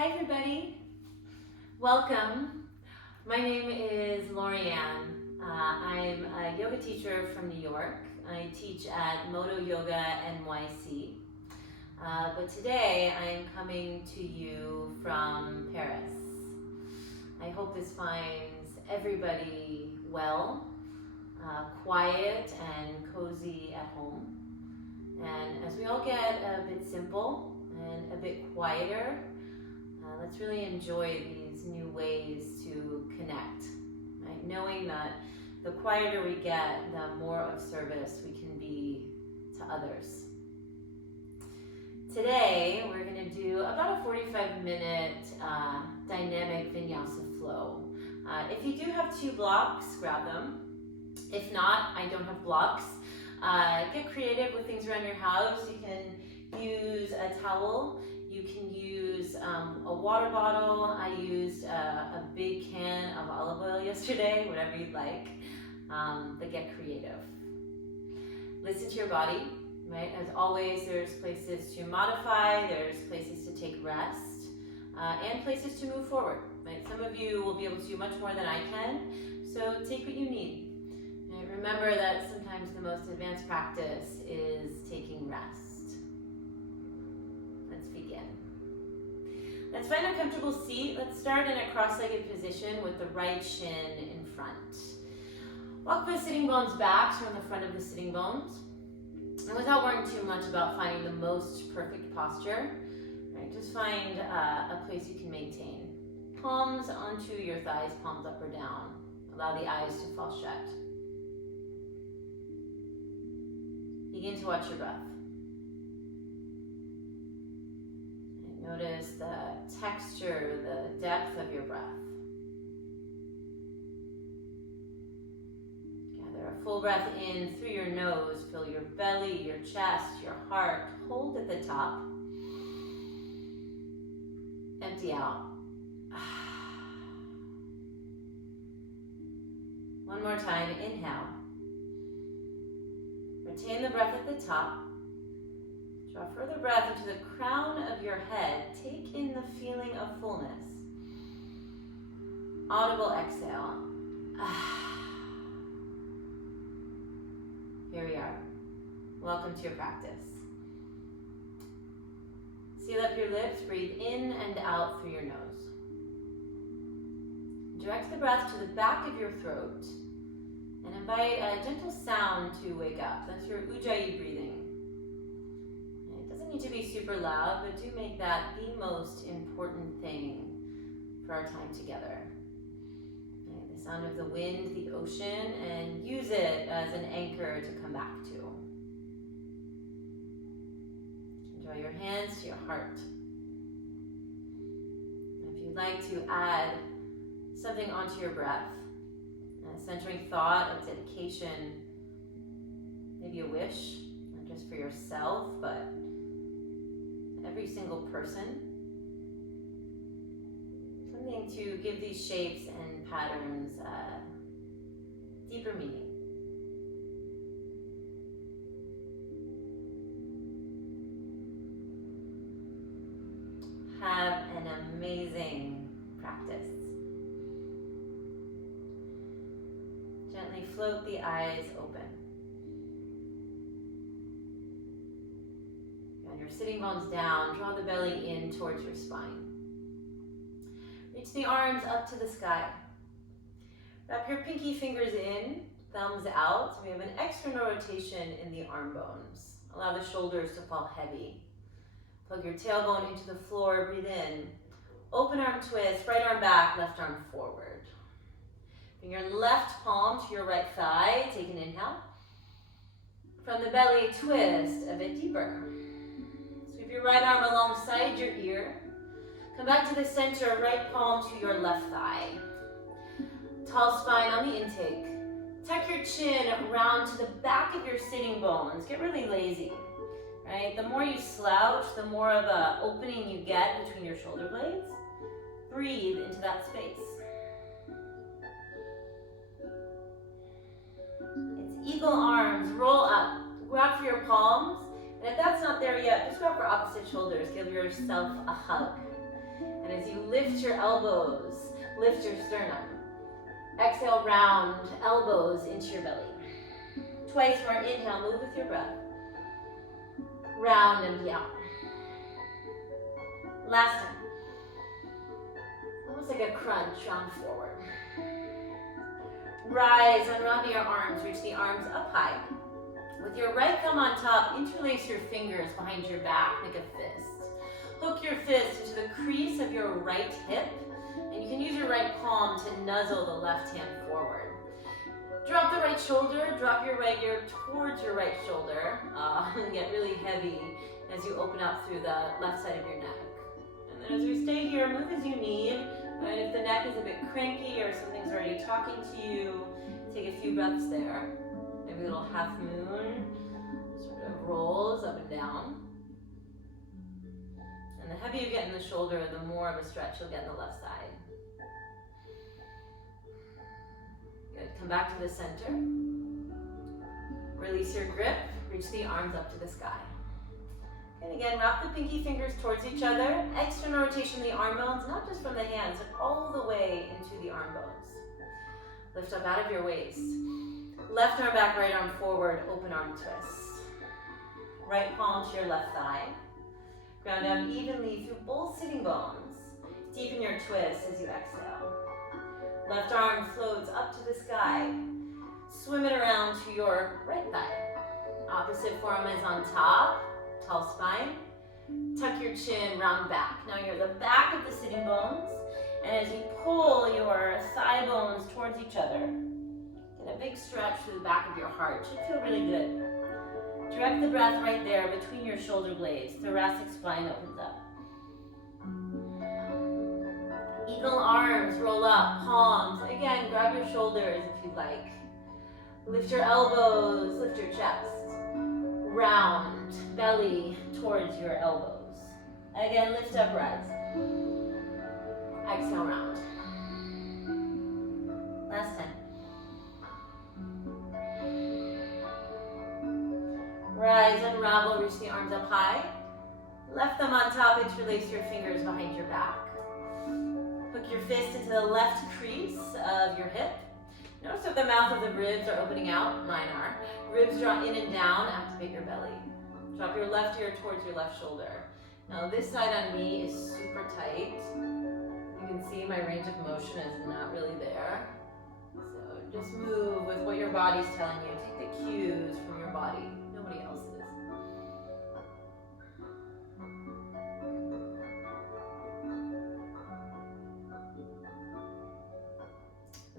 Hi everybody, welcome. My name is Lori Ann. I'm a yoga teacher from New York. I teach at Modo Yoga NYC. But today I'm coming to you from Paris. I hope this finds everybody well, quiet and cozy at home. And as we all get a bit simple and a bit quieter, let's really enjoy these new ways to connect, right? Knowing that the quieter we get, the more of service we can be to others. Today, we're going to do about a 45-minute dynamic vinyasa flow. If you do have 2 blocks, grab them. If not, I don't have blocks. Get creative with things around your house. You can use a towel. You can use a water bottle. I used a big can of olive oil yesterday, whatever you'd like, but get creative. Listen to your body, right? As always, there's places to modify, there's places to take rest, and places to move forward, right? Some of you will be able to do much more than I can, so take what you need. Right? Remember that sometimes the most advanced practice is taking rest. Let's find a comfortable seat. Let's start in a cross-legged position with the right shin in front. Walk the sitting bones back, so on the front of the sitting bones. And without worrying too much about finding the most perfect posture, right? Just find a place you can maintain. Palms onto your thighs, palms up or down. Allow the eyes to fall shut. Begin to watch your breath. Notice the texture, the depth of your breath. Gather a full breath in through your nose. Fill your belly, your chest, your heart. Hold at the top. Empty out. One more time. Inhale. Retain the breath at the top. Draw further breath into the crown of your head. Take in the feeling of fullness. Audible exhale. Here we are. Welcome to your practice. Seal up your lips. Breathe in and out through your nose. Direct the breath to the back of your throat and invite a gentle sound to wake up. That's your Ujjayi breathing. Need to be super loud, but do make that the most important thing for our time together. Okay, the sound of the wind, the ocean, and use it as an anchor to come back to. Draw your hands to your heart. And if you'd like to add something onto your breath, a centering thought, a dedication, maybe a wish, not just for yourself, but every single person. Something to give these shapes and patterns deeper meaning. Have an amazing practice. Gently float the eyes open. Your sitting bones down, draw the belly in towards your spine. Reach the arms up to the sky. Wrap your pinky fingers in, thumbs out. So we have an external rotation in the arm bones. Allow the shoulders to fall heavy. Plug your tailbone into the floor, breathe in. Open arm twist, right arm back, left arm forward. Bring your left palm to your right thigh. Take an inhale. From the belly, twist a bit deeper. Your right arm alongside your ear. Come back to the center, right palm to your left thigh. Tall spine on the intake. Tuck your chin around to the back of your sitting bones. Get really lazy, right? The more you slouch, the more of an opening you get between your shoulder blades. Breathe into that space. It's eagle arms, roll up. Grab for your palms. And if that's not there yet, just go for opposite shoulders. Give yourself a hug. And as you lift your elbows, lift your sternum. Exhale, round elbows into your belly. Twice more, inhale, move with your breath. Round and out. Last time. Almost like a crunch, round forward. Rise, unround your arms, reach the arms up high. With your right thumb on top, interlace your fingers behind your back, make a fist. Hook your fist into the crease of your right hip, and you can use your right palm to nuzzle the left hand forward. Drop the right shoulder, drop your right ear towards your right shoulder, and get really heavy as you open up through the left side of your neck. And then as we stay here, move as you need. And if the neck is a bit cranky or something's already talking to you, take a few breaths there. Maybe a little half moon, sort of rolls up and down. And the heavier you get in the shoulder, the more of a stretch you'll get in the left side. Good, come back to the center. Release your grip, reach the arms up to the sky. And again, wrap the pinky fingers towards each other. External rotation of the arm bones, not just from the hands, but all the way into the arm bones. Lift up out of your waist. Left arm back, right arm forward, open arm twist. Right palm to your left thigh. Ground down evenly through both sitting bones. Deepen your twist as you exhale. Left arm floats up to the sky. Swim it around to your right thigh. Opposite forearm is on top. Tall spine. Tuck your chin, round back. Now you're the back of the sitting bones. And as you pull your thigh bones towards each other, get a big stretch through the back of your heart. Should feel really good. Direct the breath right there between your shoulder blades. Thoracic spine opens up. Eagle arms, roll up, palms. Again, grab your shoulders if you'd like. Lift your elbows, lift your chest. Round, belly towards your elbows. Again, lift up, rise. Exhale, round. Last time. Rise, unravel, reach the arms up high. Left thumb on top, interlace your fingers behind your back. Hook your fist into the left crease of your hip. Notice if the mouth of the ribs are opening out, mine are. Ribs draw in and down, activate your belly. Drop your left ear towards your left shoulder. Now this side on me is super tight. You can see my range of motion is not really there. So just move with what your body's telling you. Take the cues from your body, nobody else's.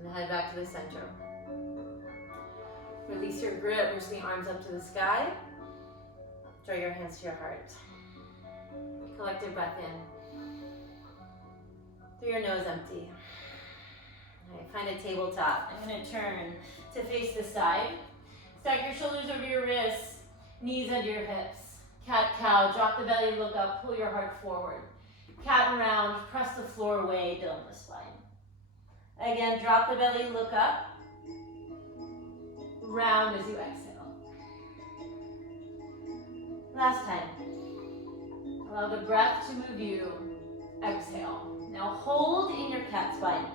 And head back to the center. Release your grip, reach the arms up to the sky. Draw your hands to your heart. Collective breath in. Through your nose, empty. Alright, find a tabletop. I'm going to turn to face the side. Stack your shoulders over your wrists, knees under your hips. Cat-cow, drop the belly, look up, pull your heart forward. Cat and round, press the floor away, dome the spine. Again, drop the belly, look up. Round as you exhale. Last time. Allow the breath to move you. Exhale. Now hold in your cat spine.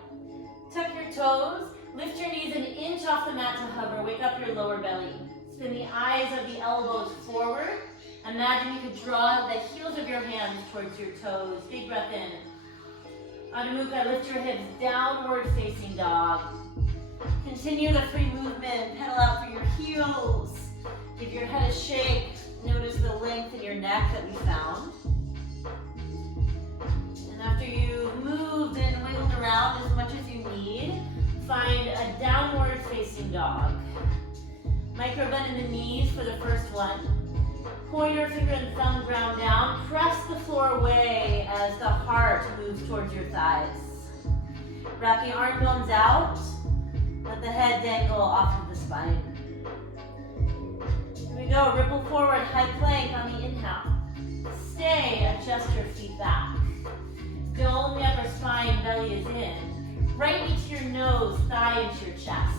Tuck your toes. Lift your knees an inch off the mat to hover. Wake up your lower belly. Spin the eyes of the elbows forward. Imagine you could draw the heels of your hands towards your toes. Big breath in. Adho Mukha, lift your hips, downward facing dog. Continue the free movement, pedal out for your heels. Give your head a shake. Notice the length in your neck that we found. And after you've moved and wiggled around as much as you need, find a downward facing dog. Micro bend in the knees for the first one. Pointer finger and thumb ground down. Press the floor away as the heart moves towards your thighs. Wrap the arm bones out. Let the head dangle off of the spine. Here we go. Ripple forward, high plank on the inhale. Stay, adjust your feet back. Dome the upper spine, belly is in. Right knee to your nose, thigh into your chest.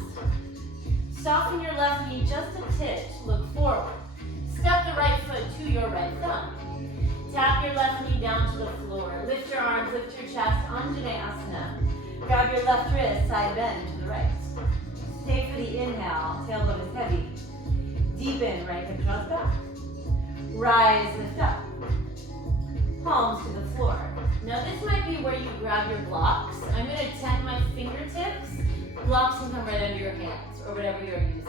Soften your left knee just a titch. Look forward. Step the right foot to your right thumb. Tap your left knee down to the floor. Lift your arms, lift your chest, Anjaneyasana. Grab your left wrist, side bend to the right. Stay for the inhale, tailbone is heavy. Deepen, right hip draws back. Rise, lift up. Palms to the floor. Now this might be where you grab your blocks. I'm going to tend my fingertips. Blocks can come right under your hands or whatever you're using.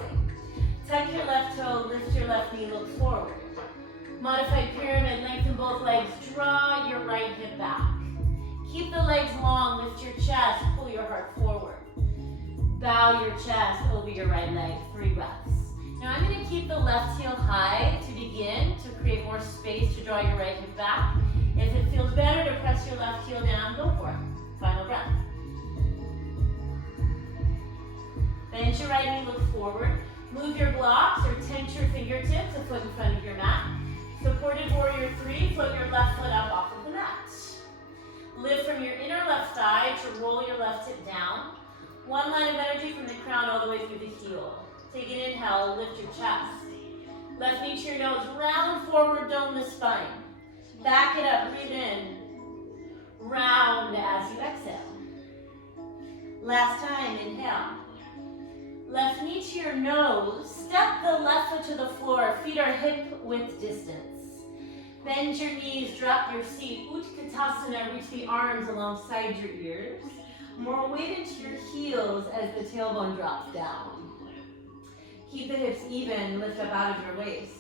Tuck your left toe, lift your left knee, look forward. Modified pyramid, lengthen both legs, draw your right hip back. Keep the legs long, lift your chest, pull your heart forward. Bow your chest over your right leg, 3 breaths. Now I'm going to keep the left heel high to begin, to create more space to draw your right hip back. If it feels better to press your left heel down, go for it. Final breath. Bend your right knee, look forward. Move your blocks or tense your fingertips, a foot in front of your mat. Supported warrior 3, float your left foot up off of the mat. Lift from your inner left thigh to roll your left hip down. One line of energy from the crown all the way through the heel. Take an inhale, lift your chest. Left knee to your nose, round forward, dome the spine. Back it up, breathe in. Round as you exhale. Last time, inhale. Left knee to your nose, step the left foot to the floor, feet are hip width distance. Bend your knees, drop your seat. Utkatasana, reach the arms alongside your ears. More weight into your heels as the tailbone drops down. Keep the hips even, lift up out of your waist.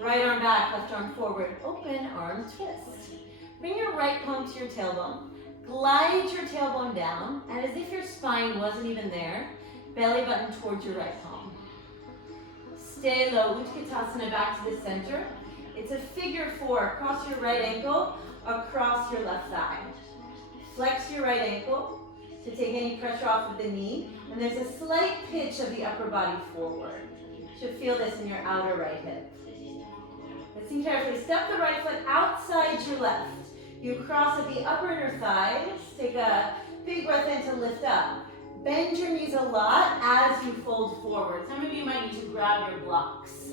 Right arm back, left arm forward, open arm twist. Bring your right palm to your tailbone. Glide your tailbone down, and as if your spine wasn't even there, belly button towards your right palm. Stay low, Utkatasana back to the center. It's a figure 4, cross your right ankle, across your left thigh. Flex your right ankle to take any pressure off of the knee, and there's a slight pitch of the upper body forward. You should feel this in your outer right hip. Listen carefully, step the right foot outside your left. You cross at the upper inner thighs, take a big breath in to lift up. Bend your knees a lot as you fold forward. Some of you might need to grab your blocks.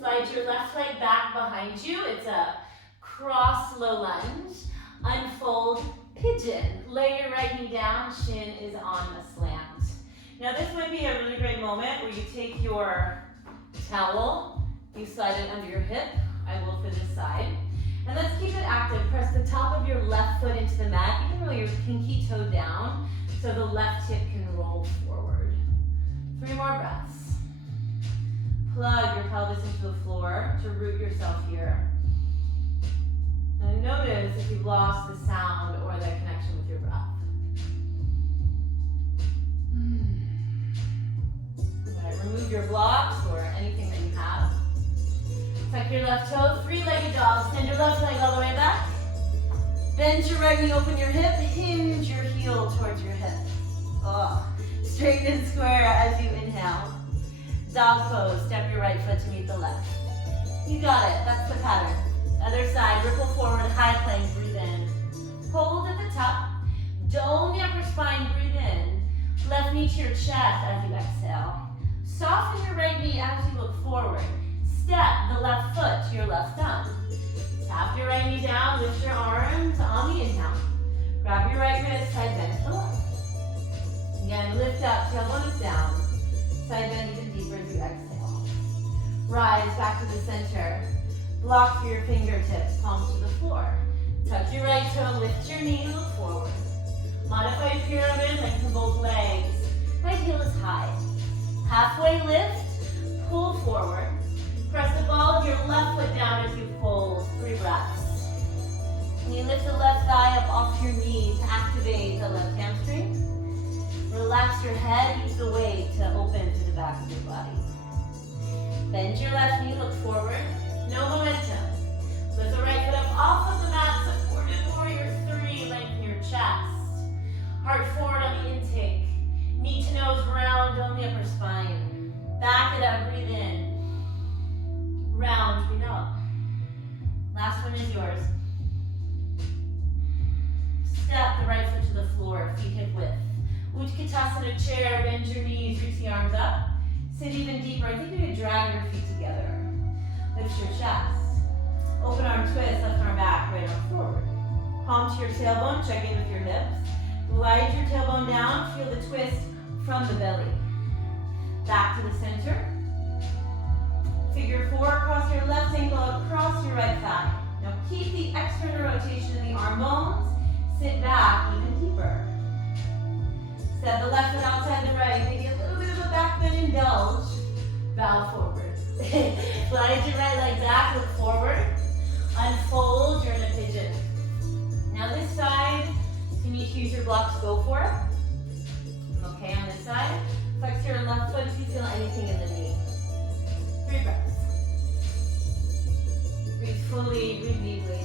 Slide your left leg back behind you. It's a cross low lunge. Unfold pigeon. Lay your right knee down, shin is on a slant. Now this might be a really great moment where you take your towel, you slide it under your hip. I will for this side. And let's keep it active. Press the top of your left foot into the mat. You can roll your pinky toe down so the left hip can roll forward. 3 more breaths. Plug your pelvis into the floor to root yourself here. And notice if you've lost the sound or the connection with your breath. Right, remove your blocks or anything that you have. Tuck your left toe, 3-legged dog. Send your left leg all the way back. Bend your right knee, open your hip, hinge your heel towards your hip. Oh, straighten and square as you inhale. Dog pose, step your right foot to meet the left. You got it, that's the pattern. Other side, ripple forward, high plank, breathe in. Hold at the top, dome the upper spine, breathe in. Left knee to your chest as you exhale. Soften your right knee as you look forward. Step the left foot to your left thumb. Tap your right knee down, lift your arms on the inhale. Grab your right wrist, side bend to the left. Again, lift up, tailbone is down. Side bend even deeper as you exhale. Rise back to the center. Block for your fingertips, palms to the floor. Tuck your right toe, lift your knee, look forward. Modified pyramid, lengthen both legs. Right heel is high. Halfway lift, pull forward. Press the ball of your left foot down as you fold. 3 breaths. And you lift the left thigh up off your knee to activate the left hamstring. Relax your head, use the weight to open to the back of your body. Bend your left knee, look forward. No momentum. Lift the right foot up off of the mat, supported warrior 3, lengthen your chest. Heart forward on the intake. Knee to nose round on the upper spine. Back it up, breathe in. Round, breathe out. Last one is yours. Step the right foot to the floor, feet hip width. Utkatasana chair, bend your knees, reach the arms up. Sit even deeper. I think you can drag your feet together. Lift your chest. Open arm twist, left arm our back right arm forward. Palm to your tailbone, check in with your hips. Glide your tailbone down, feel the twist from the belly. Back to the center. Figure 4 across your left ankle, across your right thigh. Now keep the external rotation in the arm bones. Sit back even deeper. Step the left foot outside the right. Maybe a little bit of a back bend, indulge. Bow forward. Slide your right leg back, look forward. Unfold, you're in a pigeon. Now this side, if you need to use your blocks, go for it. Okay, on this side, flex your left foot if you feel anything in the knee. 3 breaths. Breathe fully, breathe deeply.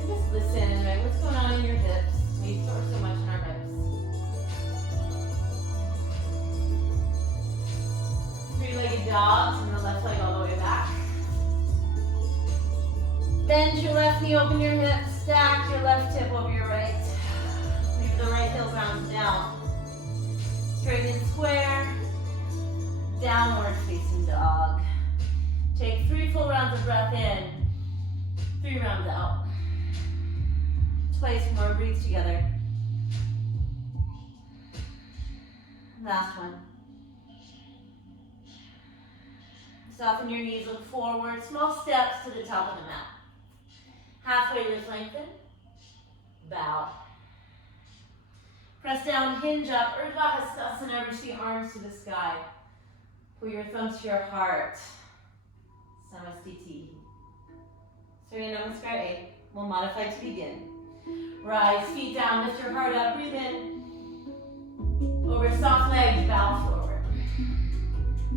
And just listen, right? What's going on in your hips? We store so much in our hips. 3-legged dogs, and the left leg all the way back. Bend your left knee, open your hips, stack your left hip over your right. Leave the right heel ground down. Straight and square. Downward facing dog. Take 3 full rounds of breath in. 3 rounds out. Twice more, breathe together. Last one. Soften your knees, look forward. Small steps to the top of the mat. Halfway lift, lengthen. Bow. Press down, hinge up. Urdhva Hastasana, reach the arms to the sky. Pull your thumbs to your heart. Samastiti. Surya Namaskar 8. We'll modify to begin. Rise, feet down, lift your heart up, breathe in. Over soft legs, bow forward.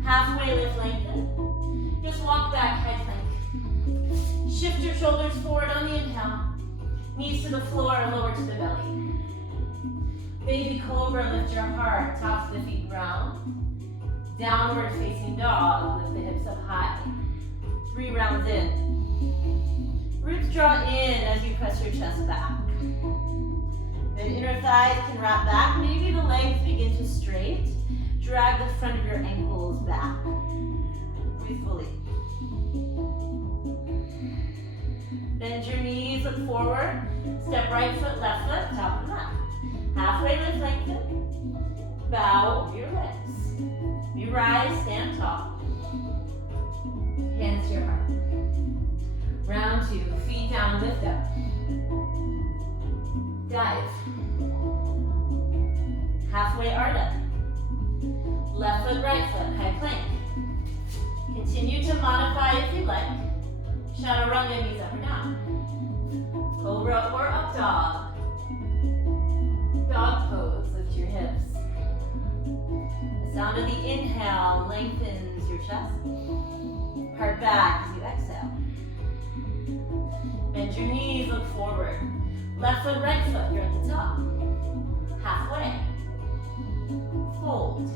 Halfway lift, lengthen. Just walk back, high plank. Shift your shoulders forward on the inhale. Knees to the floor, lower to the belly. Baby cobra, lift your heart, tops of the feet round. Downward facing dog, lift the hips up high. 3 rounds in. Roots draw in as you press your chest back. Then inner thighs can wrap back. Maybe the legs begin to straight. Drag the front of your ankles back. Breathe fully. Bend your knees, look forward. Step right foot, left foot, top of the mat. Halfway lift, lengthen. Bow over your legs. You rise, stand tall. Hands to your heart. Round 2, feet down, lift up. Dive. Halfway Ardha. Left foot, right foot, high plank. Continue to modify if you like. Chaturanga, knees up or down. Cobra or up dog. Dog pose, lift your hips. The sound of the inhale lengthens your chest. Heart back as you exhale. Bend your knees, look forward. Left foot, right foot, you're at the top. Halfway. Fold.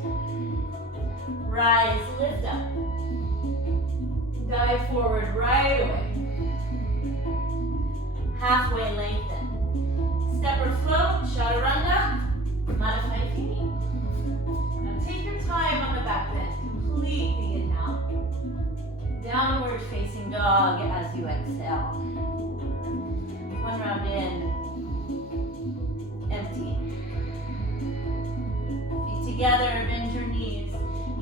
Rise, lift up. Dive forward right away. Halfway lengthen. Step or float, chaturanga. Modify if you need. Now take your time on the back bend. Complete the inhale. Downward facing dog as you exhale. 1 round in. Empty. Feet together, bend your knees.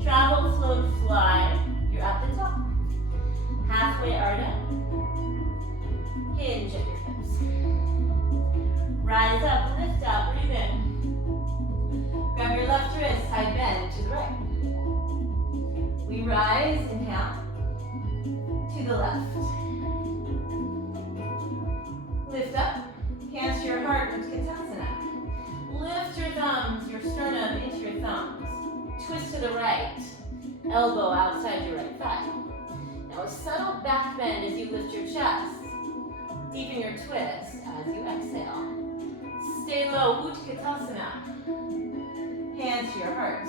Travel, float, fly. You're at the top. Halfway Ardha. Hinge at your hips. Rise up, lift up, breathe in. Grab your left wrist, side bend to the right. We rise, inhale. To the left. Lift up. Hands to your heart, Utkatasana. Lift your thumbs, your sternum into your thumbs. Twist to the right. Elbow outside your right thigh. Now a subtle back bend as you lift your chest. Deepen your twist as you exhale. Stay low, Utkatasana. Hands to your heart.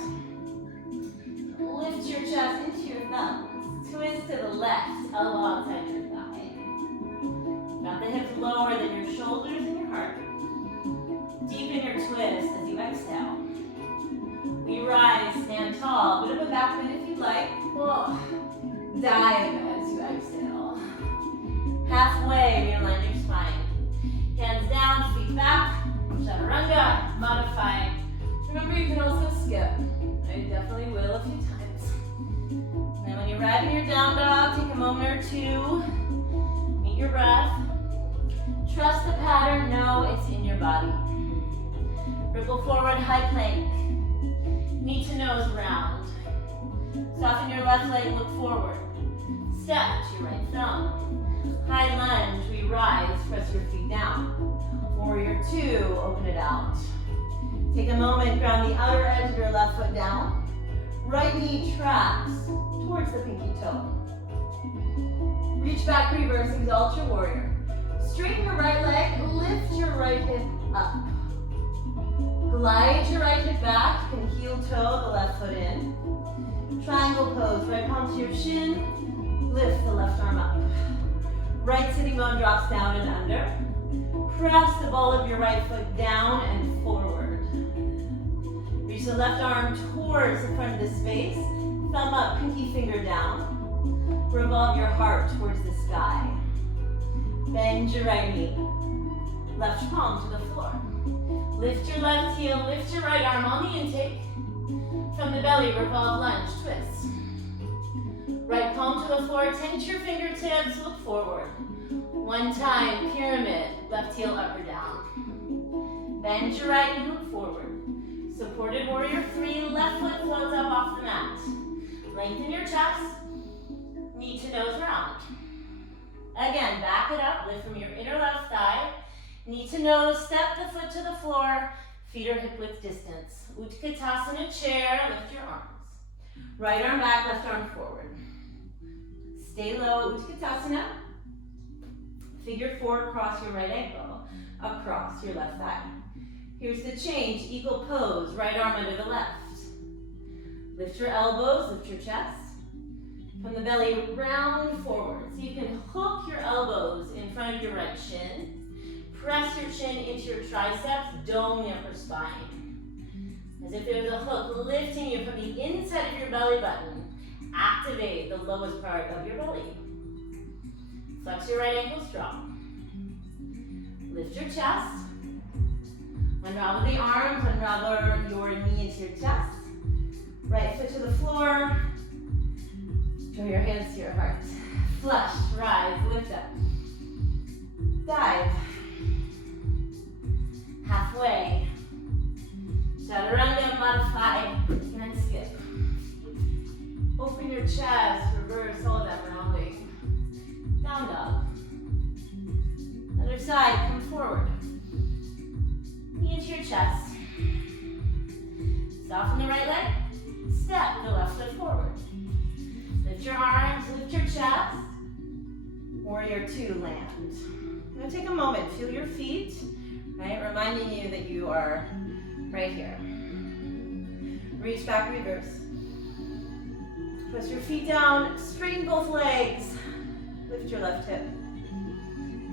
Lift your chest into your thumbs. Twist to the left, elbow outside your thigh. Got the hips lower than your shoulders and your heart. Deepen your twist as you exhale. We rise, stand tall. Bit of a back bend if you like. Whoa. Dive as you exhale. Halfway, realign your spine. Hands down, feet back. Chaturanga, modify. Remember, you can also skip. I definitely will a few times. And then when you're arriving in your down dog, take a moment or two. Meet your breath. Trust the pattern. Know it's in your body. Ripple forward, high plank. Knee to nose round. Soften your left leg, look forward. Step to your right thumb. High lunge, we rise, press your feet down. Warrior two, open it out. Take a moment, ground the outer edge of your left foot down. Right knee tracks towards the pinky toe. Reach back, reverse, exalt your warrior. Straighten your right leg, lift your right hip up. Glide your right hip back, you can heel toe the left foot in. Triangle pose, right palm to your shin, lift the left arm up. Right sitting bone drops down and under. Press the ball of your right foot down and forward. Reach the left arm towards the front of the space, thumb up, pinky finger down. Revolve your heart towards the sky. Bend your right knee, left palm to the floor. Lift your left heel, lift your right arm on the intake. From the belly, revolve lunge, twist. Right palm to the floor, tense your fingertips, look forward. One time, pyramid, left heel up or down. Bend your right knee, look forward. Supported warrior three, left foot floats up off the mat. Lengthen your chest, knee to nose round. Again, back it up, lift from your inner left thigh. Knee to nose, step the foot to the floor, feet are hip width distance. Utkatasana chair, lift your arms. Right arm back, left arm forward. Stay low, Utkatasana. Figure four, cross your right ankle, across your left thigh. Here's the change, eagle pose, right arm under the left. Lift your elbows, lift your chest. From the belly, round forward. So you can hook your elbows in front of your right shin. Press your chin into your triceps, dome the upper spine. As if there was a hook lifting you from the inside of your belly button. Activate the lowest part of your belly. Flex your right ankle strong. Lift your chest. Unravel the arms, unravel your knee into your chest. Right foot to the floor. Draw your hands to your heart. Flush, rise, lift up. Dive. Halfway. Chaturanga, modify, and then skip. Open your chest, reverse all that rounding. Down dog. Other side, come forward. Knee into your chest. Soften the right leg. Step the left foot forward. Lift your arms, lift your chest. Warrior two, land. Now take a moment, feel your feet, right? Reminding you that you are right here. Reach back, reverse. Press your feet down, straighten both legs. Lift your left hip.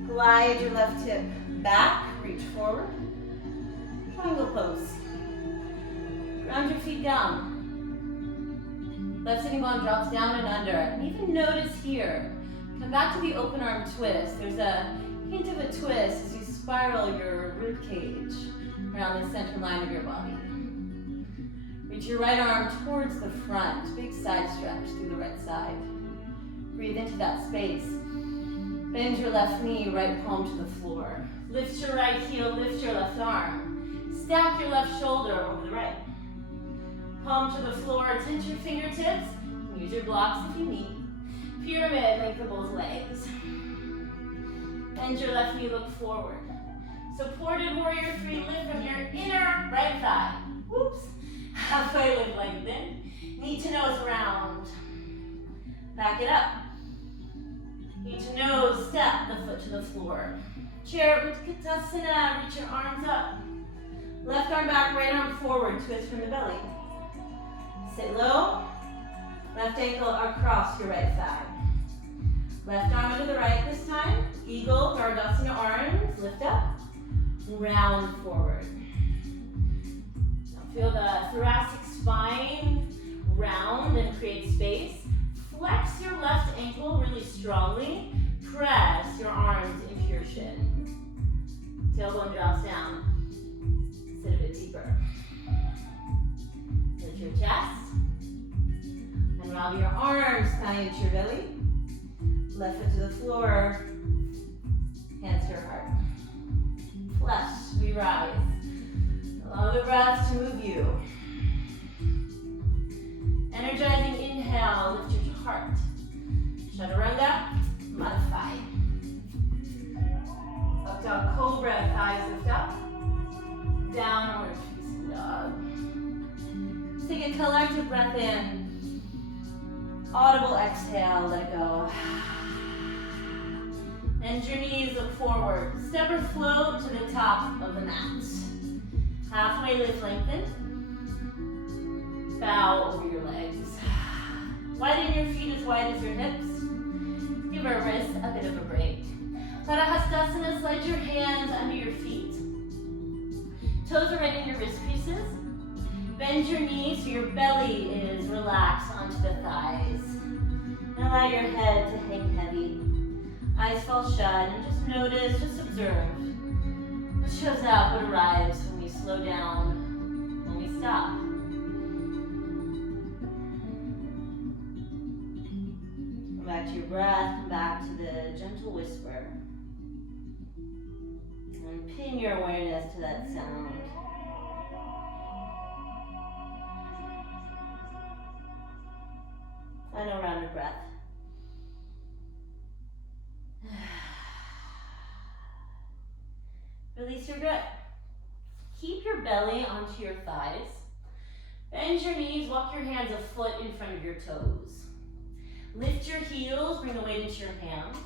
Glide your left hip back, reach forward. Triangle pose. Ground your feet down. Left sitting bone drops down and under. And even notice here, come back to the open arm twist. There's a hint of a twist as you spiral your rib cage around the center line of your body. Reach your right arm towards the front. Big side stretch through the right side. Breathe into that space. Bend your left knee, right palm to the floor. Lift your right heel, lift your left arm. Stack your left shoulder over the right. Palm to the floor, tense your fingertips. Use your blocks if you need. Pyramid, lengthen both legs. Bend your left knee, look forward. Supported warrior three, lift from your inner right thigh. Whoops. Halfway lift, lengthen. Knee to nose round. Back it up. Knee to nose, step the foot to the floor. Chair, Utkatasana, reach your arms up. Left arm back, right arm forward, twist from the belly. Sit low. Left ankle across your right thigh. Left arm under the right this time. Eagle, Gardasana arms, lift up. Round forward. Now feel the thoracic spine round and create space. Flex your left ankle really strongly. Press your Tailbone drops down. Sit a bit deeper. Lift your chest. Unravel your arms, thigh into your belly. Left foot to the floor. Hands to your heart. Flush, we rise. Allow the breath to move you. Energizing inhale, lift your heart. Chaturanga, modify. Up dog cobra, thighs lift up. Downward facing dog. Take a collective breath in. Audible exhale, let go. Bend your knees, look forward. Step or float to the top of the mat. Halfway lift, lengthen. Bow over your legs. Widen your feet as wide as your hips. Give our wrists a bit of a break. Padahastasana, slide your hands under your feet. Toes are right in your wrist creases. Bend your knees so your belly is relaxed onto the thighs. And allow your head to hang heavy. Eyes fall shut and just notice, just observe. What shows up, what arrives when we slow down, when we stop. Come back to your breath, come back to the gentle whisper. And pin your awareness to that sound. Final round of breath. Release your grip. Keep your belly onto your thighs. Bend your knees, walk your hands a foot in front of your toes. Lift your heels, bring the weight into your hands.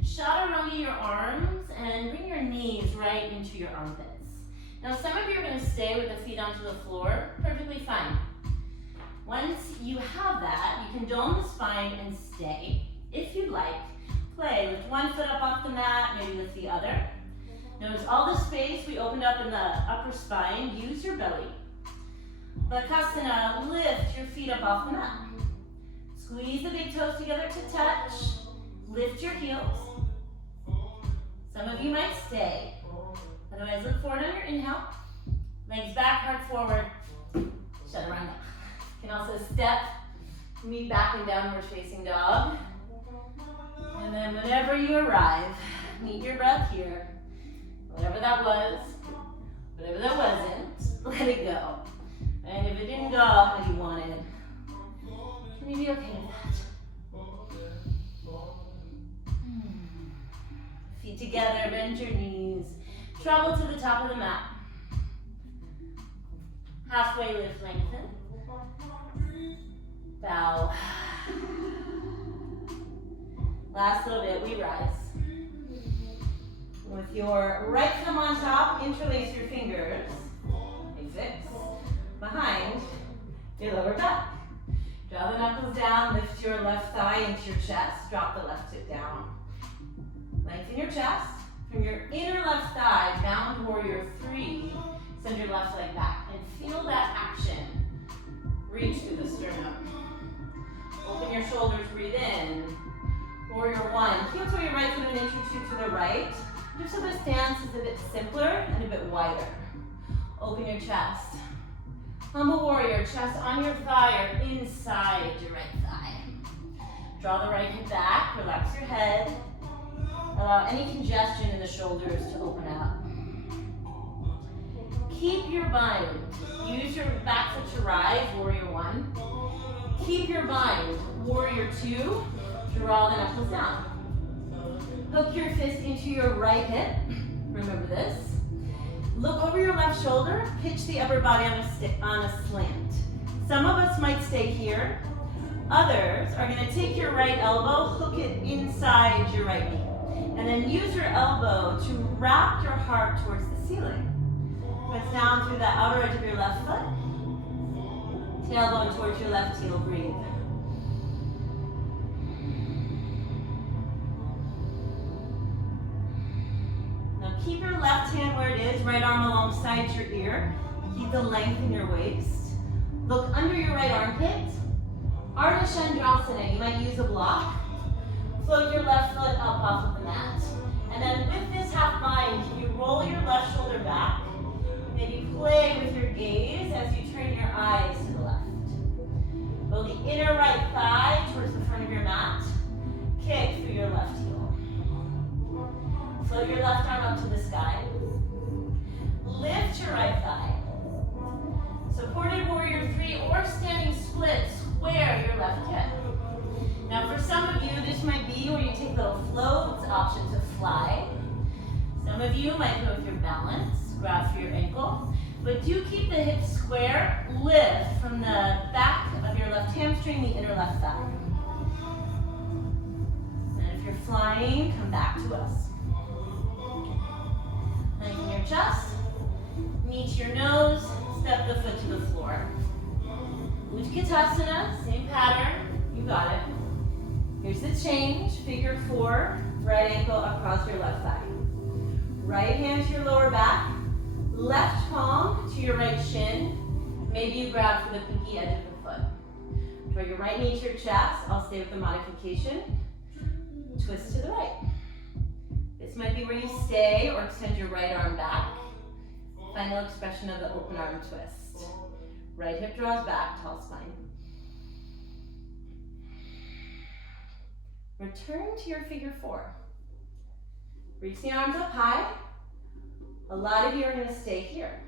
Chaturanga your arms and bring your knees right into your armpits. Now some of you are going to stay with the feet onto the floor, perfectly fine. Once you have that, you can dome the spine and stay. If you'd like, play. Lift one foot up off the mat, maybe lift the other. Notice all the space we opened up in the upper spine. Use your belly. Bakasana, lift your feet up off the mat. Squeeze the big toes together to touch. Lift your heels. Some of you might stay. Otherwise, look forward on your inhale. Legs back, heart forward. Chaturanga. You can also step, meet back in downward facing dog. And then whenever you arrive, meet your breath here. Whatever that was, whatever that wasn't, let it go. And if it didn't go how you wanted, can you be okay with that? Feet together, bend your knees. Travel to the top of the mat. Halfway lift, lengthen. Bow. Last little bit, we rise. With your right thumb on top, interlace your fingers, exit, behind your lower back. Draw the knuckles down, lift your left thigh into your chest, drop the left hip down. Lengthen your chest. From your inner left thigh, down warrior 3, send your left leg back. And feel that action. Reach through the sternum. Open your shoulders, breathe in. Warrior 1, heel to your right foot and inch or 2 to the right. Just so the stance is a bit simpler and a bit wider. Open your chest. Humble warrior, chest on your thigh or inside your right thigh. Draw the right hip back, relax your head. Allow any congestion in the shoulders to open up. Keep your bind. Use your back foot to rise, warrior 1. Keep your bind, warrior 2. Draw the knuckles down. Hook your fist into your right hip. Remember this. Look over your left shoulder. Pitch the upper body on a slant. Some of us might stay here. Others are going to take your right elbow, hook it inside your right knee. And then use your elbow to wrap your heart towards the ceiling. Press down through the outer edge of your left foot. Tailbone towards your left heel. Breathe. Keep your left hand where it is, right arm alongside your ear. Keep the length in your waist. Look under your right armpit. Ardha Chandrasana, you might use a block. Float your left foot up off of the mat. And then with this half bind, can you roll your left shoulder back? Maybe play with your gaze as you turn your eyes to the left. Roll the inner right thigh towards the front of your mat. Kick through your left heel. Float your left arm up to the sky. Lift your right thigh. Supported warrior 3 or standing split, square your left hip. Now for some of you, this might be where you take little floats, option to fly. Some of you might go with your balance, grab for your ankle, but do keep the hips square, lift from the back of your left hamstring, the inner left thigh. And if you're flying, come back to us. Lengthen your chest, knee to your nose, step the foot to the floor. Utkatasana, same pattern, you got it. Here's the change, figure 4, right ankle across your left thigh. Right hand to your lower back, left palm to your right shin. Maybe you grab for the pinky edge of the foot. Draw your right knee to your chest. I'll stay with the modification. Twist to the right. This might be where you stay or extend your right arm back. Final expression of the open arm twist. Right hip draws back, tall spine. Return to your figure 4. Reach the arms up high. A lot of you are going to stay here.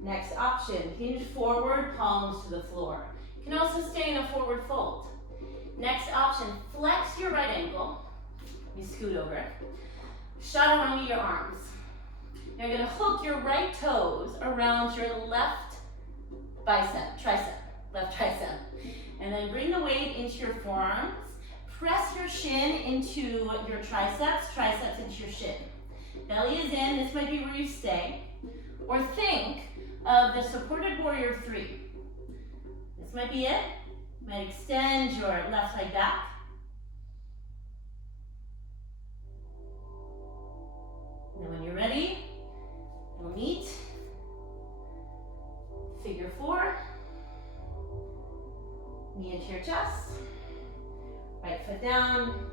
Next option, hinge forward, palms to the floor. You can also stay in a forward fold. Next option, flex your right ankle. You scoot over. Chaturanga your arms. You're going to hook your right toes around your left tricep. And then bring the weight into your forearms. Press your shin into your triceps into your shin. Belly is in, this might be where you stay. Or think of the supported warrior 3. This might be it. You might extend your left leg back. And then when you're ready, you'll meet. Figure 4. Knee into your chest. Right foot down,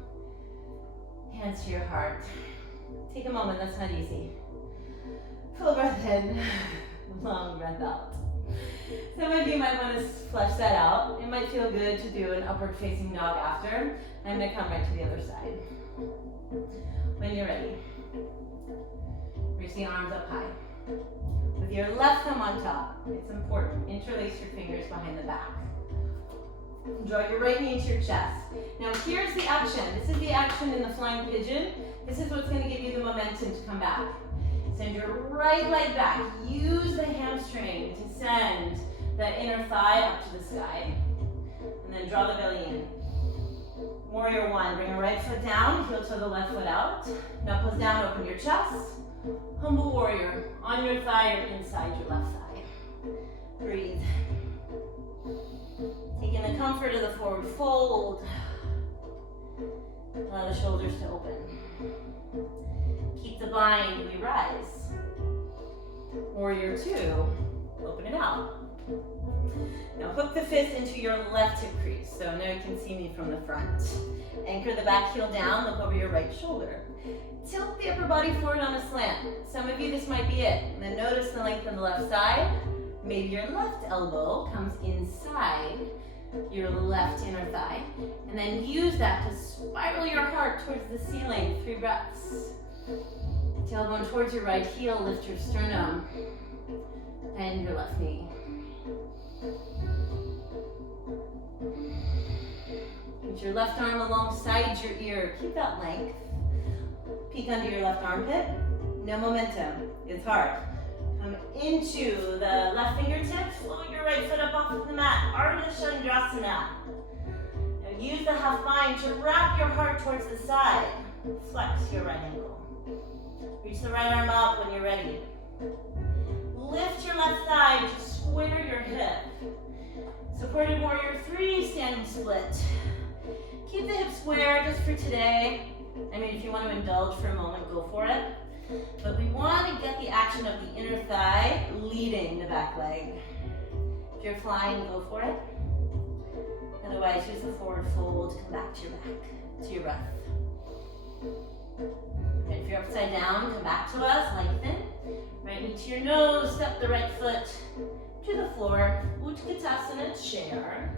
hands to your heart. Take a moment, that's not easy. Full breath in, long breath out. Some of you might want to flesh that out. It might feel good to do an upward facing dog after. I'm going to come right to the other side. When you're ready, reach the arms up high. With your left thumb on top, it's important. Interlace your fingers behind the back. Draw your right knee into your chest. Now here's the action. This is the action in the flying pigeon. This is what's going to give you the momentum to come back. Send your right leg back. Use the hamstring to send the inner thigh up to the sky. And then draw the belly in. Warrior 1, bring your right foot down, heel toe the left foot out. Knuckles down, open your chest. Humble warrior, on your thigh or inside your left thigh. Breathe. Take in the comfort of the forward fold. Allow the shoulders to open. Keep the bind, we rise. Warrior 2, open it out. Now hook the fist into your left hip crease, so now you can see me from the front. Anchor the back heel down, look over your right shoulder. Tilt the upper body forward on a slant. Some of you, this might be it. And then notice the length on the left side. Maybe your left elbow comes inside your left inner thigh. And then use that to spiral your heart towards the ceiling. 3 breaths. Tailbone towards your right heel, lift your sternum. And your left knee. Put your left arm alongside your ear. Keep that length. Peek under your left armpit. No momentum. It's hard. Come into the left fingertips. Float your right foot up off of the mat. Ardha Chandrasana. Now use the half bind to wrap your heart towards the side. Flex your right ankle. Reach the right arm up when you're ready. Lift your left thigh to square your hip. Supported warrior 3, standing split. Keep the hip square just for today. I mean, if you want to indulge for a moment, go for it. But we want to get the action of the inner thigh leading the back leg. If you're flying, go for it. Otherwise, use the forward fold to come back to your back, to your breath. And if you're upside down, come back to us, lengthen. Right knee to your nose, step the right foot to the floor. Utkatasana chair.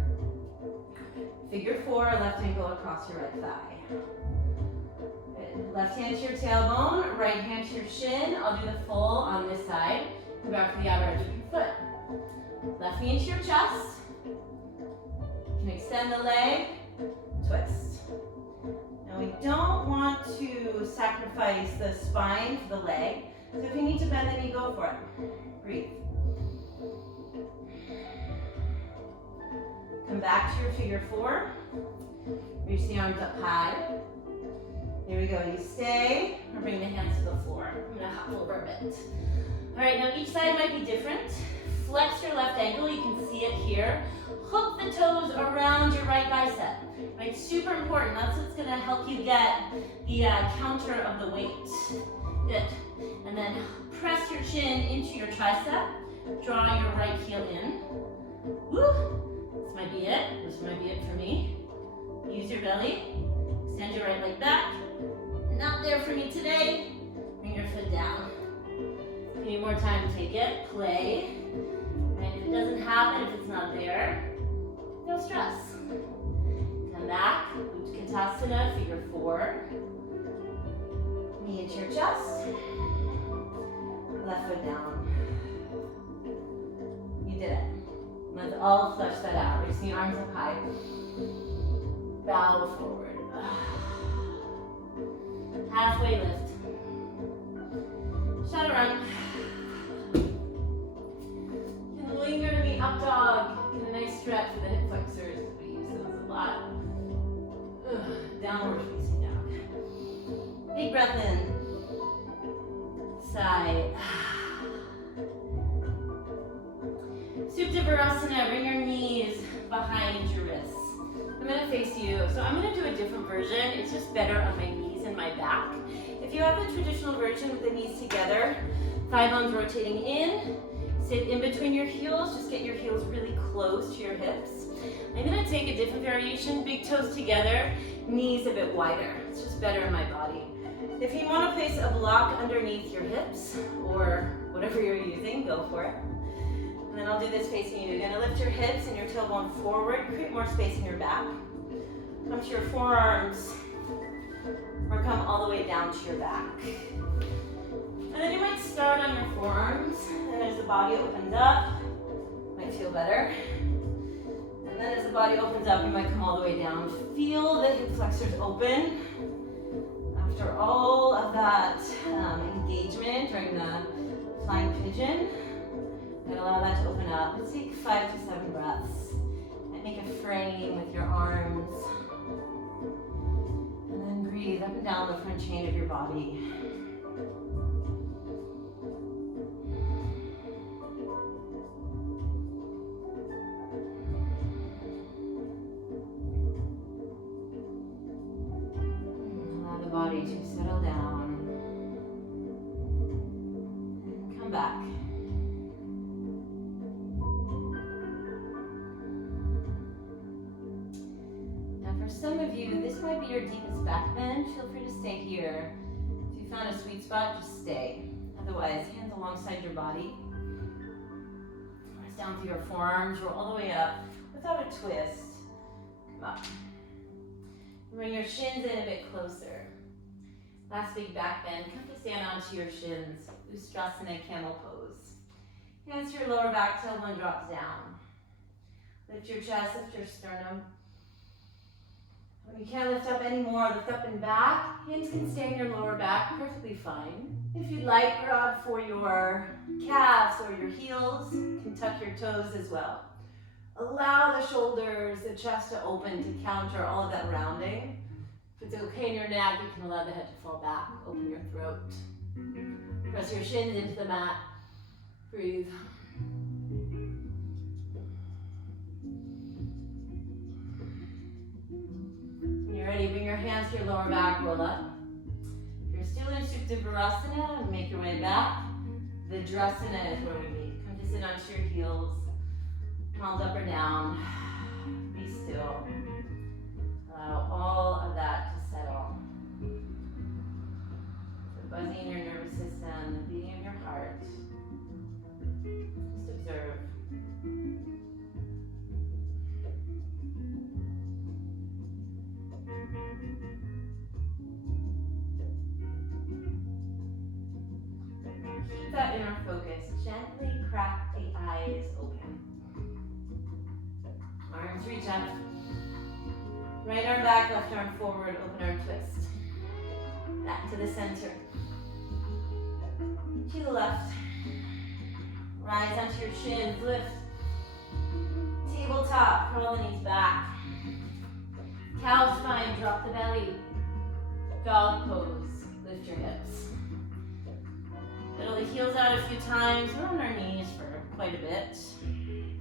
Figure 4, left ankle across your right thigh. Good. Left hand to your tailbone, right hand to your shin. I'll do the full on this side. Come back to the outer edge of your foot. Left knee into your chest. You can extend the leg, twist. Now we don't want to sacrifice the spine for the leg. So if you need to bend the knee, go for it. Breathe. Come back to your figure 4. Reach the arms up high. Here we go. You stay or bring the hands to the floor. I'm going to hop over a bit. All right, now each side might be different. Flex your left ankle. You can see it here. Hook the toes around your right bicep. Right, super important. That's what's going to help you get the counter of the weight. Good. And then press your chin into your tricep. Draw your right heel in. Woo! This might be it. This might be it for me. Use your belly. Extend your right leg back. Not there for me today. Bring your foot down. If you need more time to take it, play. And if it doesn't happen, if it's not there, no stress. Come back. Utkatasana, figure 4. Knee into your chest. Left foot down. You did it. Let's all flesh that out. Reach the arms up high. Bow forward. Halfway lift. Chaturanga. You can linger in the up dog. Get a nice stretch with the hip flexors. We use those a lot. Downward facing dog. Big breath in. Sigh. Supta Virasana, bring your knees behind your wrists. I'm going to face you, so I'm going to do a different version. It's just better on my knees and my back. If you have the traditional version with the knees together, thigh bones rotating in, sit in between your heels, just get your heels really close to your hips. I'm going to take a different variation, big toes together, knees a bit wider. It's just better in my body. If you want to place a block underneath your hips, or whatever you're using, go for it. And then I'll do this facing you. You're going to lift your hips and your tailbone forward, create more space in your back. Come to your forearms, or come all the way down to your back. And then you might start on your forearms, and as the body opens up, might feel better. And then as the body opens up, you might come all the way down. Feel the hip flexors open. After all of that engagement during the flying pigeon, and allow that to open up. Let's take 5 to 7 breaths. And make a frame with your arms. And then breathe up and down the front chain of your body. Allow the body to settle down. And come back. For some of you, this might be your deepest back bend. Feel free to stay here. If you found a sweet spot, just stay. Otherwise, hands alongside your body. Press down through your forearms, roll all the way up without a twist. Come up. Bring your shins in a bit closer. Last big back bend. Come to stand onto your shins. Ustrasana, camel pose. Hands to your lower back, tailbone drops down. Lift your chest, lift your sternum. When you can't lift up anymore, lift up and back. Hands can stay in your lower back, perfectly fine. If you'd like, grab for your calves or your heels. You can tuck your toes as well. Allow the shoulders, the chest to open to counter all of that rounding. If it's okay in your neck, you can allow the head to fall back. Open your throat. Press your shins into the mat. Breathe. Ready, bring your hands to your lower back, roll up. If you're still in Supta Virasana, make your way back. Vidrasana is where we meet. Come to sit onto your heels, palms up or down. Be still. Allow all of that to settle. The eyes open. Arms reach up. Right arm back, left arm forward, open arm twist. Back to the center. To the left. Rise onto your shins, lift. Tabletop, curl the knees back. Cow spine, drop the belly. Dog pose, lift your hips. Pedal the heels out a few times. We're on our knees for quite a bit. And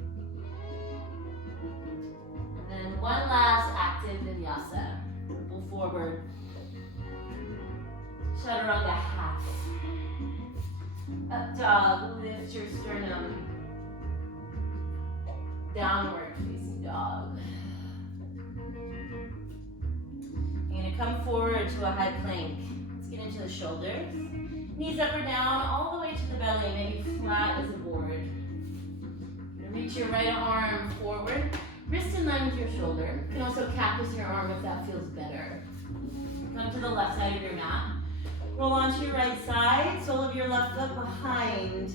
then one last active vinyasa. Ripple forward. Chaturanga half. Up dog, lift your sternum. Downward facing dog. You're going to come forward to a high plank. Let's get into the shoulders. Knees up or down, all the way to the belly, maybe flat as a board. You're going to reach your right arm forward. Wrist in line with your shoulder. You can also cactus your arm if that feels better. Come to the left side of your mat. Roll onto your right side, sole of your left foot behind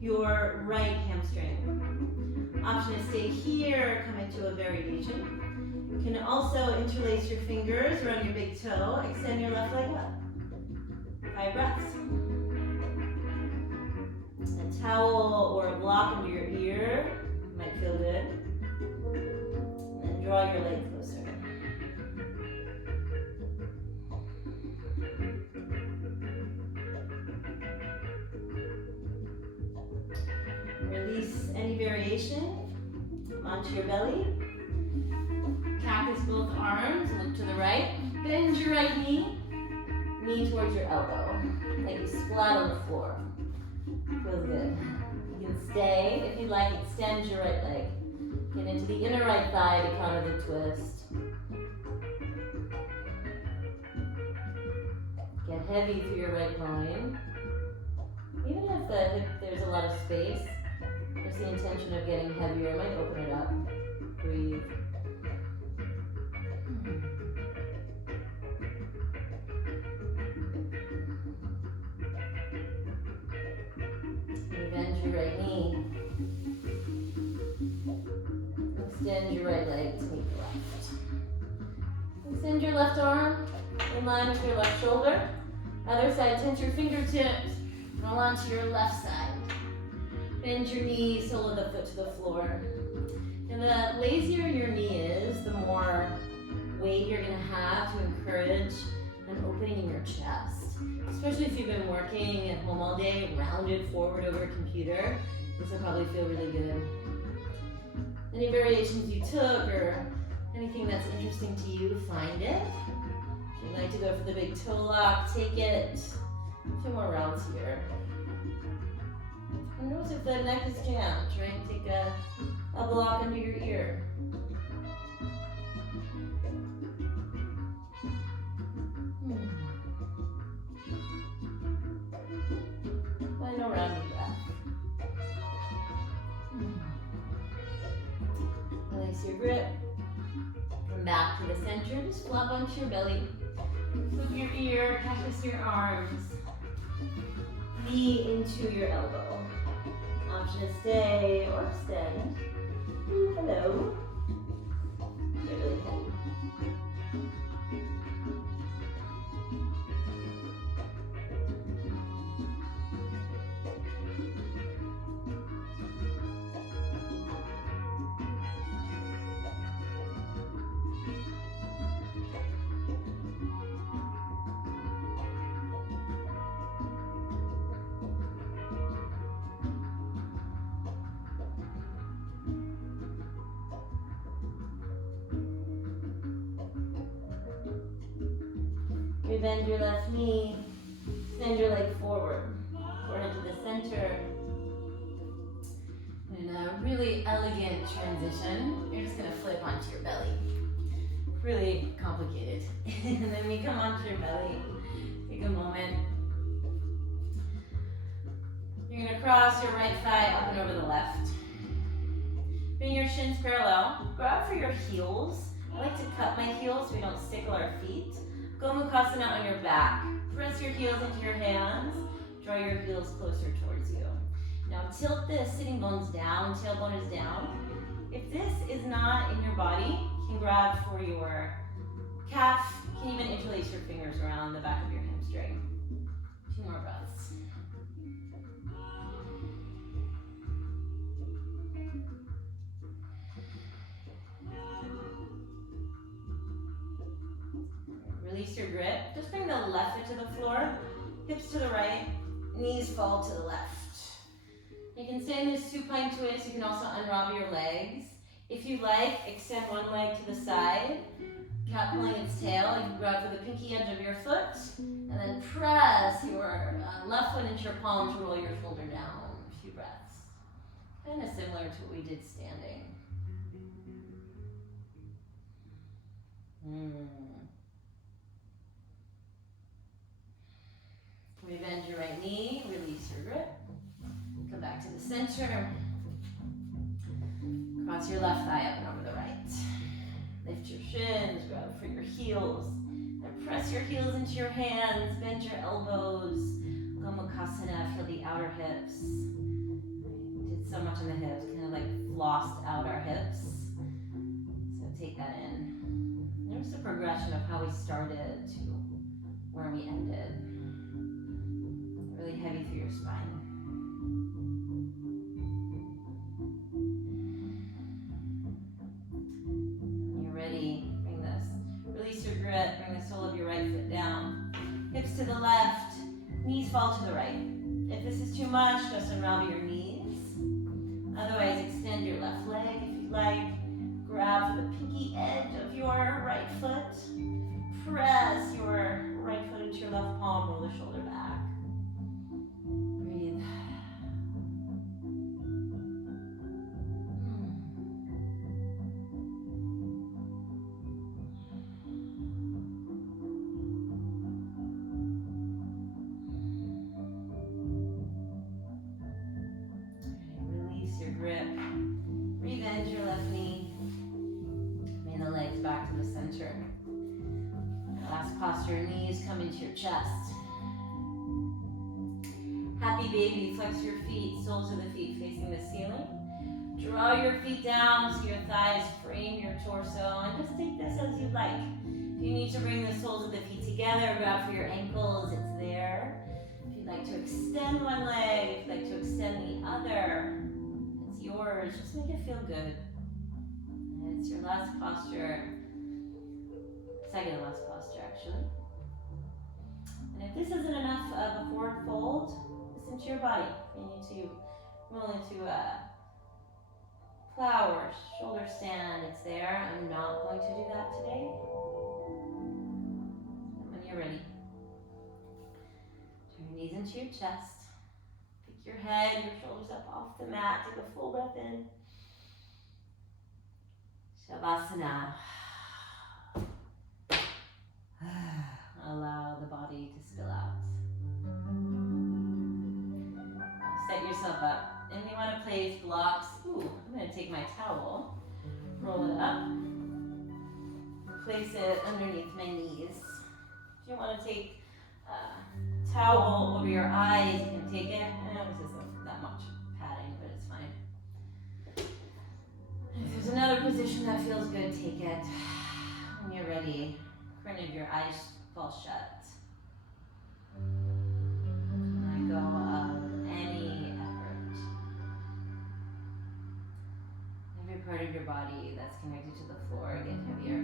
your right hamstring. Option is stay here, come into a variation. You can also interlace your fingers around your big toe, extend your left leg up. 5 breaths. A towel or a block under your ear might feel good. And then draw your leg closer. Release any variation onto your belly. Cactus both arms, look to the right. Bend your right knee, knee towards your elbow. Like you splat on the floor. Feels good. You can stay. If you'd like, extend your right leg. Get into the inner right thigh to counter the twist. Get heavy through your right groin. Even if there's a lot of space, there's the intention of getting heavier. I might open it up. Breathe. Bend your right knee. Extend your right leg, take left. Extend your left arm in line with your left shoulder. Other side, tense your fingertips. Roll onto your left side. Bend your knee, sole of the foot to the floor. And the lazier your knee is, the more weight you're going to have to encourage an opening in your chest. Especially if you've been working at home all day, rounded forward over a computer. This will probably feel really good. Any variations you took or anything that's interesting to you, find it. If you'd like to go for the big toe lock, take it. A few more rounds here. And notice if the neck is jammed, try and take a block under your ear. Final rounding breath. Release your grip. Come back to the center. Just flop onto your belly. Flip your ear, cactus your arms. Knee into your elbow. Option is stay or extend. Hello. Get really heavy. Bend your left knee, extend your leg forward, forehead to the center. In a really elegant transition, you're just gonna flip onto your belly. Really complicated. And then we come onto your belly, take a moment. You're gonna cross your right thigh up and over the left. Bring your shins parallel, grab for your heels. I like to cut my heels so we don't sickle our feet. Gomukhasana on your back. Press your heels into your hands. Draw your heels closer towards you. Now tilt the sitting bones down, tailbone is down. If this is not in your body, you can grab for your calf. You can even interlace your fingers around the back of your hamstring. 2 more breaths. Release your grip. Just bring the left foot to the floor, hips to the right, knees fall to the left. You can stay in this supine twist. You can also unravel your legs. If you like, extend one leg to the side, cat pulling its tail. You can grab for the pinky edge of your foot, and then press your left foot into your palm to roll your shoulder down. A few breaths. Kind of similar to what we did standing. Bend your right knee, release your grip. Come back to the center. Cross your left thigh up and over the right. Lift your shins, grab for your heels. And press your heels into your hands, bend your elbows. Gomukhasana, feel the outer hips. We did so much on the hips, kind of like flossed out our hips. So take that in. There's a progression of how we started to where we ended. Really heavy through your spine. When you're ready, bring this. Release your grip, bring the sole of your right foot down. Hips to the left, knees fall to the right. If this is too much, just unravel your knees. Otherwise, extend your left leg if you like. Grab for the pinky edge of your right foot. Press your right foot into your left palm, roll the shoulder back. Breathe. Release your grip. Rebend your left knee. Bring the legs back to the center. Last posture, knees come into your chest. Happy baby, flex your feet, soles of the feet facing the ceiling. Draw your feet down so your thighs frame your torso, and just take this as you like. If you need to bring the soles of the feet together, grab for your ankles, it's there. If you'd like to extend one leg, if you'd like to extend the other, it's yours. Just make it feel good. And it's your last posture. Second to last posture, actually. And if this isn't enough of a forward fold, listen to your body. You need to roll into a plow or shoulder stand. It's there. I'm not going to do that today. When you're ready, turn your knees into your chest. Pick your head, your shoulders up off the mat. Take a full breath in. Savasana. Allow the body to spill out. Set yourself up. And you want to place blocks. Ooh, I'm going to take my towel, roll it up, place it underneath my knees. If you want to take a towel over your eyes, you can take it. I know this isn't that much padding, but it's fine. If there's another position that feels good, take it. When you're ready, corner of your eyes fall shut. Let go of any effort. Every part of your body that's connected to the floor get heavier.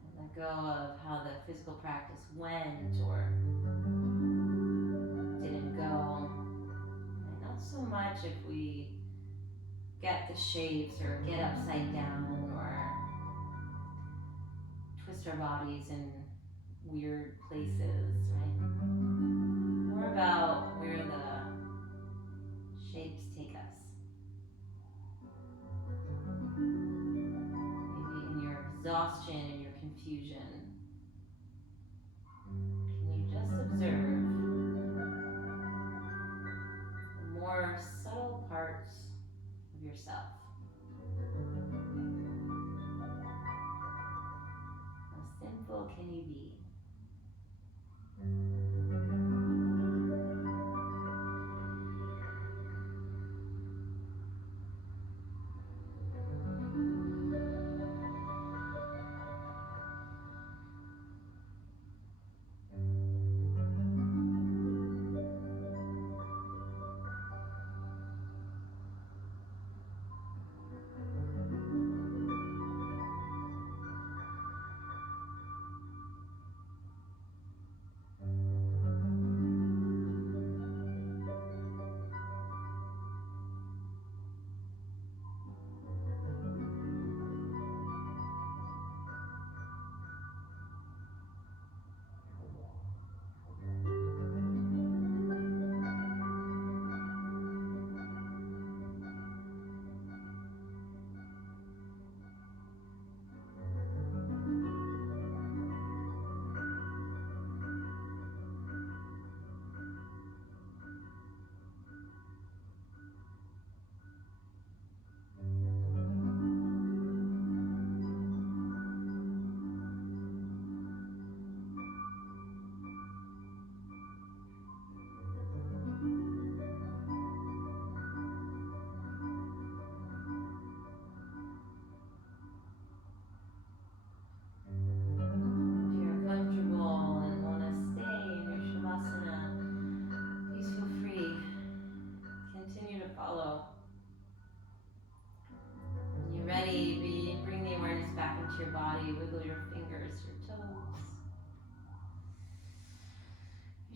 And let go of how the physical practice went or didn't go. And not so much if we get the shapes or get upside down or twist our bodies in weird places, right? More about where the shapes take us. Maybe in your exhaustion and your confusion, can you just observe the more subtle parts of yourself? How simple can you be?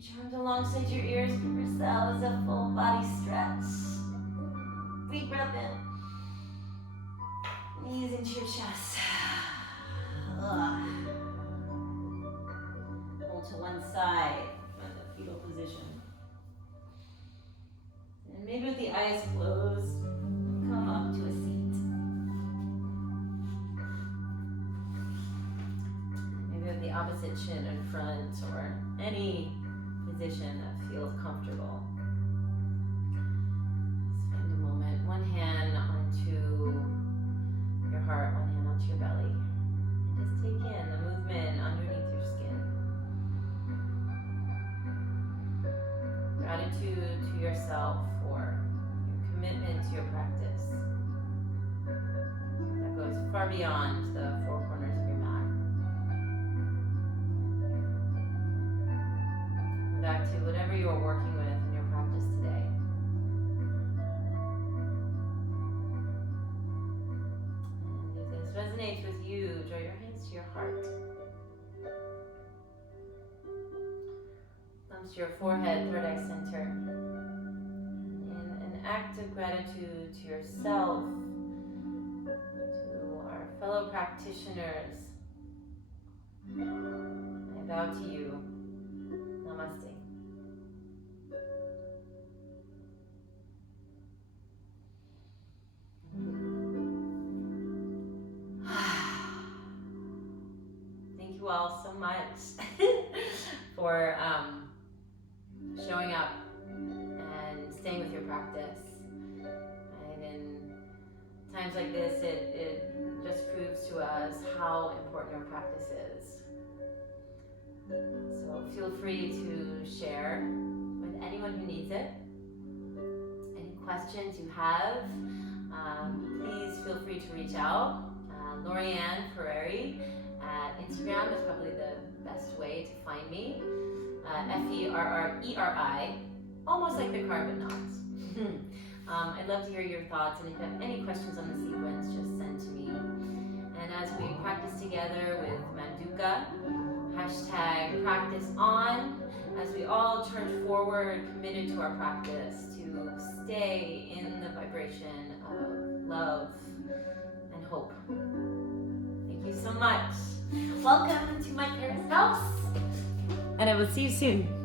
your arms alongside your ears. Give yourselves a full body stretch. Deep breath in. Knees into your chest. Hold to one side in the fetal position. And maybe with the eyes closed, come up to a seat. Maybe with the opposite shin in front or any position that feels comfortable. Just find a moment. One hand onto your heart, one hand onto your belly. And just take in the movement underneath your skin. Gratitude to yourself for your commitment to your practice. That goes far beyond the four corners of your mat. Back to whatever you are working with in your practice today. And if this resonates with you, draw your hands to your heart. Thumbs to your forehead, third eye center. In an act of gratitude to yourself, to our fellow practitioners, I bow to you. Namaste. Thank you all so much for showing up and staying with your practice. And in times like this, it just proves to us how important your practice is. So feel free to share with anyone who needs it. Any questions you have, please feel free to reach out. Lori Ann Ferreri at Instagram is probably the best way to find me. Ferreri, almost like the car but not. I'd love to hear your thoughts, and if you have any questions on the sequence, just send to me. And as we practice together with Manduka, hashtag practice on, as we all charge forward, committed to our practice, to stay in the vibration of love and hope. Thank you so much. Welcome to my parents' house, and I will see you soon.